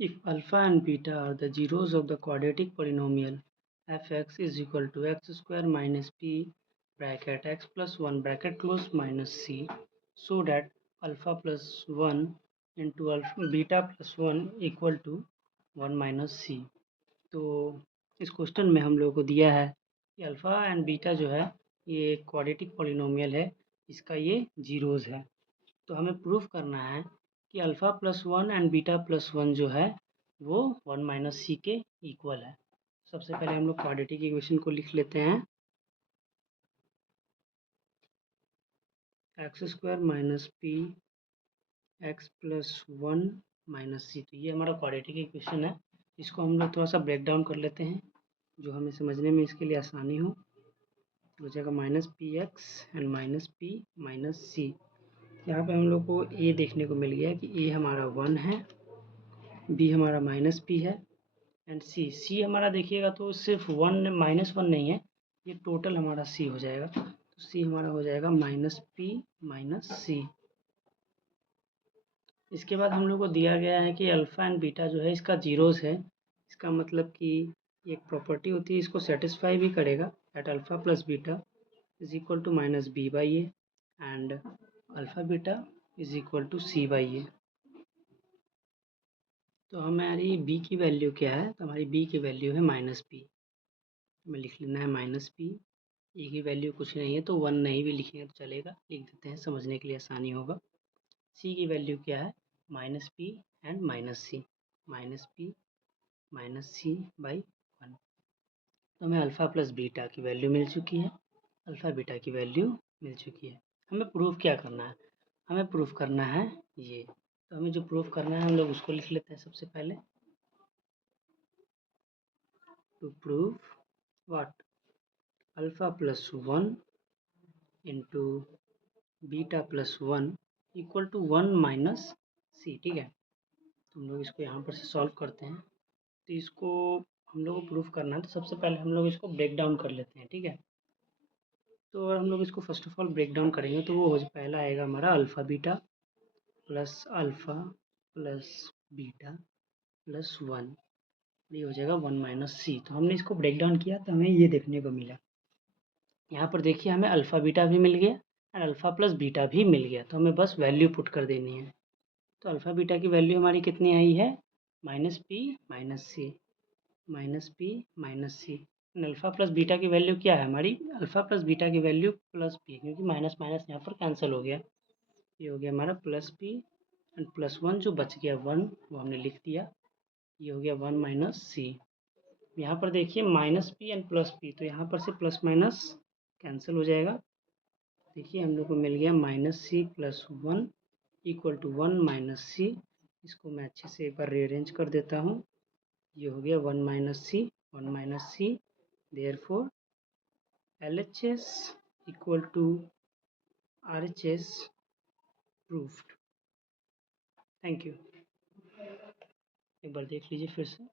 If alpha and beta are the zeros of the quadratic polynomial fx is equal to x square minus p bracket x plus 1 bracket close minus c, so that alpha plus 1 into alpha beta plus 1 equal to 1 minus c। तो इस question में हम लोगों को दिया है कि alpha and beta जो है ये क्वाड्रेटिक पॉलिनोमियल है, इसका ये जीरोज़ है। तो हमें प्रूफ करना है कि alpha plus 1 and beta plus 1 जो है वो 1 माइनस सी के इक्वल है। सबसे पहले हम लोग क्वाड्रेटिक इक्वेशन को लिख लेते हैं। X square minus p x plus 1 minus c, तो ये हमारा क्वाड्रेटिक इक्वेशन है। इसको हम लोग थोड़ा सा ब्रेक डाउन कर लेते हैं जो हमें समझने में इसके लिए आसानी हो जाएगा minus p x and minus P minus c. यहाँ पे हम लोग को ए देखने को मिल गया कि ए हमारा 1 है, बी हमारा माइनस पी है एंड सी हमारा देखिएगा तो सिर्फ 1 माइनस 1 नहीं है, ये टोटल हमारा सी हो जाएगा। तो सी हमारा हो जाएगा माइनस पी माइनस सी। इसके बाद हम लोग को दिया गया है कि अल्फ़ा एंड बीटा जो है इसका जीरोस है। इसका मतलब कि एक प्रॉपर्टी होती है, इसको सेटिस्फाई भी करेगा at alpha plus beta is equal to minus b by a and alpha beta is equal to c by a. तो हमारी बी की वैल्यू क्या है? तो हमारी बी की वैल्यू है माइनस पी। हमें लिख लेना है माइनस पी। ए की वैल्यू कुछ नहीं है तो 1 नहीं भी लिखेंगे तो चलेगा, लिख देते हैं, समझने के लिए आसानी होगा। सी की वैल्यू क्या है? Minus P and minus C, minus P minus C by 1। तो हमें अल्फ़ा प्लस बीटा की वैल्यू मिल चुकी है, अल्फ़ा बीटा की वैल्यू मिल चुकी है। हमें प्रूफ क्या करना है? हमें प्रूफ करना है ये। तो हमें जो प्रूफ करना है हम लोग उसको लिख लेते हैं सबसे पहले। To prove what? Alpha plus 1 into beta plus 1 equal to 1 minus c. ठीक है, तो हम लोग इसको यहाँ पर से सॉल्व करते हैं। तो इसको हम लोग को प्रूफ करना है, तो सबसे पहले हम लोग इसको ब्रेक डाउन कर लेते हैं। ठीक है, तो अगर हम लोग इसको first of all break down करेंगे तो वो पहला आएगा हमारा alpha beta plus alpha plus beta plus 1, ये हो जाएगा 1 माइनस सी। तो हमने इसको ब्रेक डाउन किया तो हमें ये देखने को मिला। यहाँ पर देखिए हमें अल्फ़ा बीटा भी मिल गया एंड अल्फ़ा प्लस बीटा भी मिल गया, तो हमें बस वैल्यू पुट कर देनी है। तो अल्फ़ा बीटा की वैल्यू हमारी कितनी आई है? Minus P minus C, minus P minus सी। अल्फ़ा प्लस बीटा की वैल्यू क्या है हमारी? अल्फ़ा प्लस बीटा की वैल्यू प्लस पी, क्योंकि माइनस माइनस यहाँ पर कैंसिल हो गया। ये हो गया हमारा प्लस पी एंड प्लस 1 जो बच गया 1 वो हमने लिख दिया। ये हो गया 1 माइनस सी। यहाँ पर देखिए minus P and plus P, तो यहाँ पर से प्लस माइनस कैंसिल हो जाएगा। देखिए हम लोग को मिल गया minus c plus 1 equal to 1 minus c. इसको मैं अच्छे से एक बार रीअरेंज कर देता हूँ। ये हो गया 1 minus C, 1 minus C, therefore LHS equal to RHS proofed. Thank you. एक बार देख लीजिए फिर से।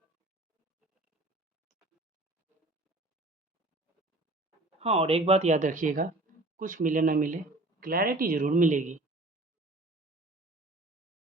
हाँ, और एक बात याद रखिएगा, कुछ मिले ना मिले क्लैरिटी ज़रूर मिलेगी।